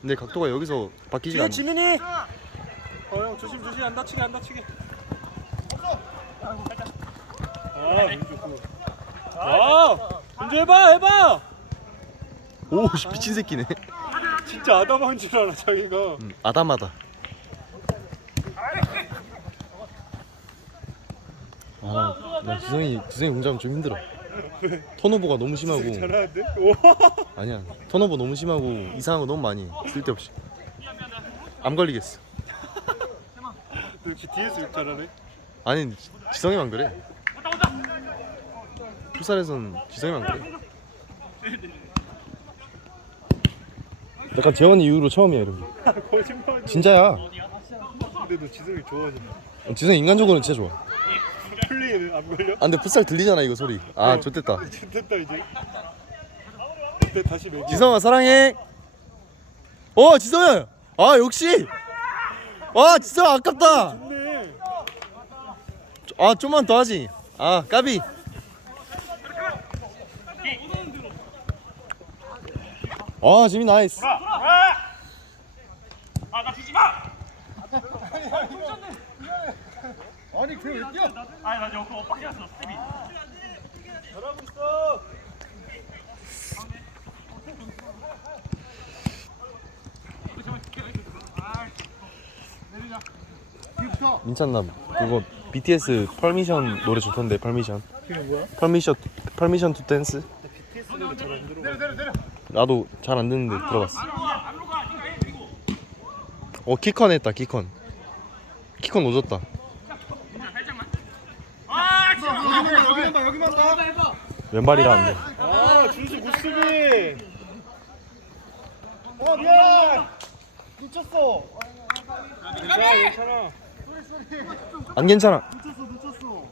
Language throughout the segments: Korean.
근데 각도가 여기서 바뀌지가 뒤에 않네. 지민이. 어 형 조심 조심 안 다치게 안 다치게. 아 민주 그. 아 민주 해봐 해봐. 오, 씨, 미친 새끼네. 진짜 아담한 줄 알아 자기가. 음, 아담하다. 아, 나 지성이 지성이 공자면 좀 힘들어. 턴오버가 너무 심하고 잘하는데? 오. 아니야 턴오버 너무 심하고 이상한 거 너무 많이 해. 쓸데없이 안 걸리겠어. 너 역시 뒤에서 욕 잘하네. 아니 지- 지성이만 그래. 풋살에선 지성이만 그래. 약간 재원이 이후로 처음이야 이런 게. 거짓말. 진짜야. 근데 너 지성이 좋아하잖아. 지성이 인간적으로는 진짜 좋아. 플레이는 안 걸려? 아 근데 풋살 들리잖아 이거 소리. 아 좋됐다. 됐다 이제. 근데 다시 매기. 지성아 사랑해. 어 지성아. 아 역시. 와 지성 아깝다. 네. 아 좀만 더 하지. 아 까비. 아 지민 나이스. 잘하고 있어. 민찬 나 그거 BTS 펄미션 노래 좋던데 펄미션. 그게 뭐야? 펄미션 펄미션 투 댄스. BTS 노래 잘안 들어. 나도 잘 안 듣는데 들어봤어. 어 키컨 했다 키컨. 키컨 오졌다. 여기만 봐. 왼발이라 안 돼. 아 준수 굿수비. 어 미안. 놓쳤어. 괜찮아 괜찮아. 안 괜찮아. 놓쳤어 놓쳤어.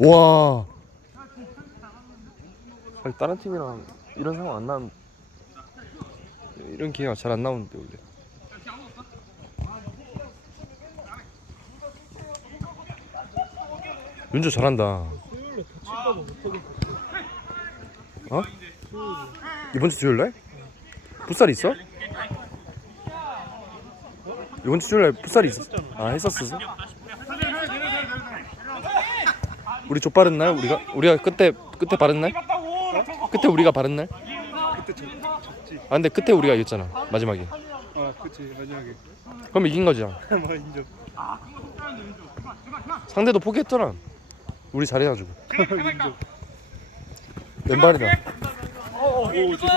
와. 아니, 다른 팀이랑 이런 상황 안 나온 이런 기회가 잘 안 나오는데 원래. 윤주 잘한다. 어? 이번 주 수요일 날? 풋살 있어? 이번 주 수요일 날 풋살이 있었. 아 했었어. 우리 족 바른 날 우리가 우리가 끝에 끝에 바른 날? 끝에 우리가 바른 날? 그때 졌, 졌지. 아 근데 끝에 우리가 이겼잖아 마지막에. 아 그치 마지막에. 그럼 이긴 거지. 뭐 인정. 상대도 포기했잖아. 우리 잘해가지고. 인정. 왼발이다. 오 죄송.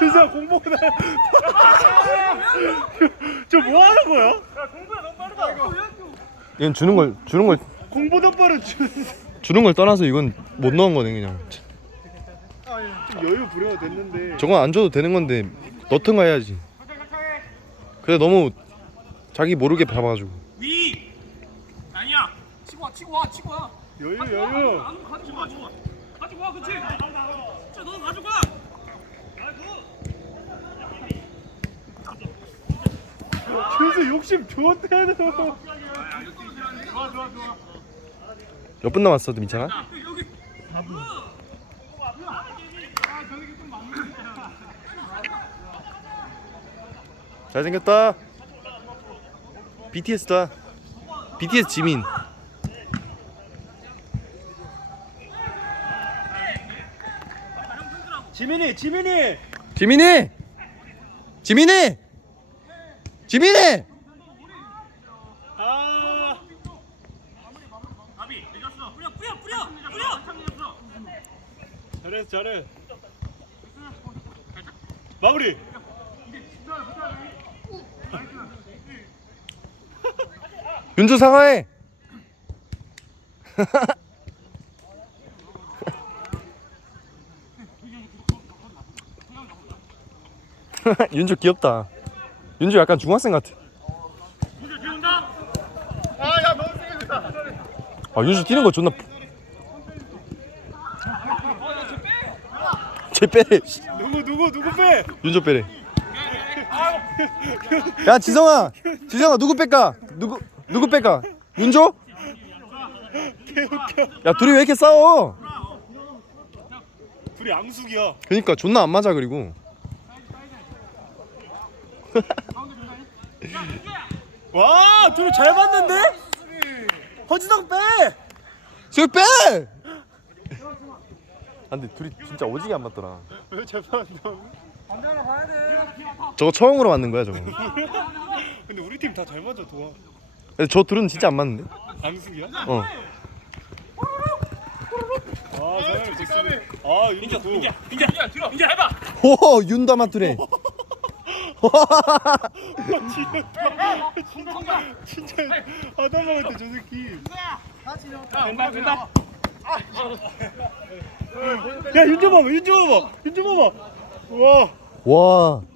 죄송 공보다. 저뭐 하는 거야? 이건 주는 걸 주는 걸 준. 주는 걸 떠나서 이건 못 넣은 거네 그냥. 좀 여유 부려야 됐는데. 저건 안 줘도 되는 건데 넣든가 해야지. 근데 너무 자기 모르게 봐가지고. 위 아니야 치고 와 치고 와 치고 와 여유 여유. 안 가지고 와 치고 와 가지고 와 그렇지 자 너는 가지고 와 준수 욕심 좋대 너. 몇 분 남았어, 민찬아? 잘생겼다. BTS다. BTS 지민. 지민이 지민이. 지민이. 지민이. 지민이. 아. 아비 늦었어 뿌려 뿌려 뿌려 뿌려 잘해 잘해. 마무리. 윤주 사과해. 윤주 귀엽다. 윤주 약간 중학생 같아. 아 윤주 뛰는 거 존나. 쟤 빼래. 누구 누구 누구 빼? 윤주 빼래. 야 지성아, 지성아 누구 뺄까? 누구 누구 뺄까? 윤주? 야 둘이 왜 이렇게 싸워? 둘이 앙숙이야. 그러니까 존나 안 맞아 그리고. 와 둘이 잘 봤는데? 허지성 빼. 저기 빼! 아 근데 둘이 진짜 오지게 안 맞더라. 왜잘 봤는데? 저거 처음으로 맞는 거야 저거. 근데 우리 팀 다 잘 맞아 도와. 근데 저 둘은 진짜 안 맞는데? 앙숙이야? 어. 아 사장님. 아 윤주 도. 민재 민재 들어 민재 해봐 호 윤다마투레. 진짜 하다가 할때저 새끼. 된다 된다 야 윤주 봐봐 윤주 봐봐 윤주 봐봐. 와 와.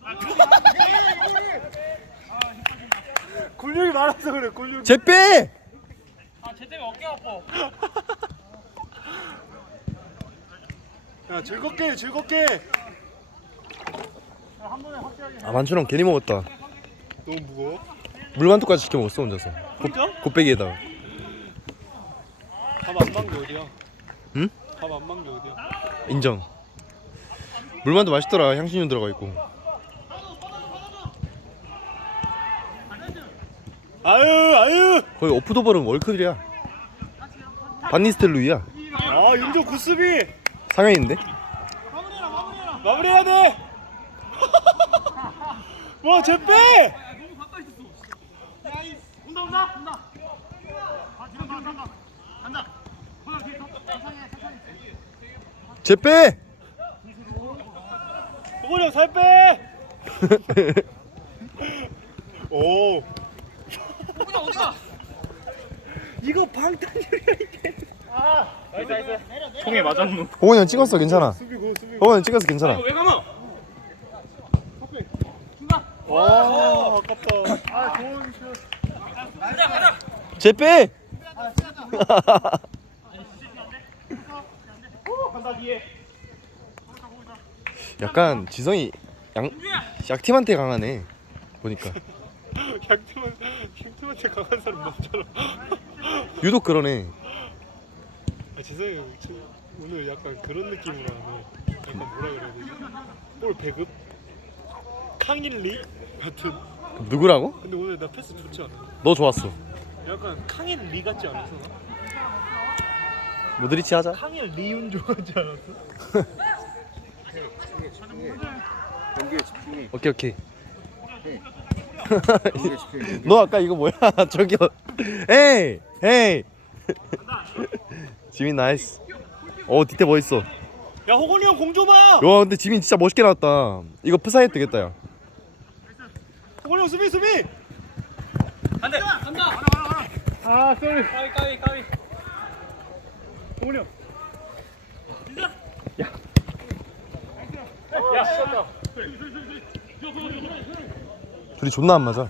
근육이 많아서 그래 근육. 쟤 빼! 아쟤 때문에 어깨 아파 야 즐겁게 해, 즐겁게. 아 만추랑 괜히 먹었다. 너무 무거워. 물만두까지 시켜 먹었어 혼자서. 진짜? 곱빼기에다가. 밥 안 먹는 게 어디야? 응? 밥 안 먹는 게 어디야? 인정. 물만두 맛있더라. 향신료 들어가 있고. 아유 아유. 거의 오프도벌은 월클이야. 반니스텔 루이야. 아 윤주 구수비. 상현인데? 마무리해야 돼. 와, 쟤 빼. 온다 온다 온다 아 뒤로 뒤로 간다 간다 보여 뒤에 쟤 빼! 호건이 형살 빼. 오. 어디가 어디가 이거 방탄유리야 이게. 나이스 나이스 통에 맞았노 호건이 형 찍었어 괜찮아. 수비고 수비고. 호건이 형 찍었어 괜찮아. 왜 가노 와, 아깝다. 아, 좋은 슛. 가자 가자 쟤 빼! 약간 지성이 양 약팀한테 강하네 보니까 양팀한 양팀한테 강한 사람 많잖아. 유독 그러네 아, 지성이 오늘 약간 그런 느낌으로 하네. 약간 뭐라 그래야 되지? 볼 배급? 캉일리 같은. 누구라고? 근데 오늘 나 패스 좋지 않아? 너 좋았어 약간 캉일리 같지 않았어? 모드리치 하자 캉일 리윤조 같지 않았어? 경기에 집중해. 오케이 오케이 경기에 집중해. 너 아까 이거 뭐야 저기요 에이 에이 지민 나이스 어 뒤태 멋있어 야 호건이 형 공 줘봐. 와 근데 지민 진짜 멋있게 나왔다 이거 푸사해도 되겠다 야 호건이 형 수비 수비. 안돼 간다 아 쏘리. 까비 까비 까비 호건이 형. 야야 둘이 존나 안 맞아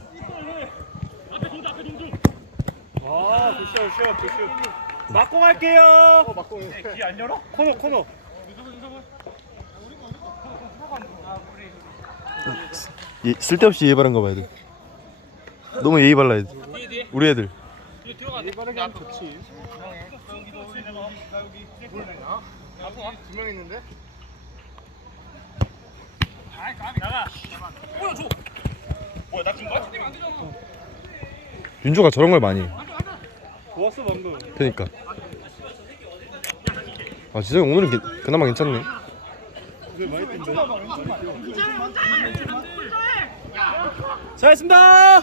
아 굿샷 굿샷 굿샷. 막공 할게요. 어 막공. 귀안 열어? 코너 코너. 예, 쓸데없이 예의 바른 거 봐야 돼 너무 예의 발라야 돼 우리 애들 뒤에 들어가 이번엔 좋지. 두명 있는데? 아이 까비 나가 보여줘 뭐야 나진 거야? 안 되잖아 윤조가 저런 걸 많이 해 좋았어 방금. 그니까 아 지성이 오늘은 게, 그나마 괜찮네 뛴대? 잘했습니다.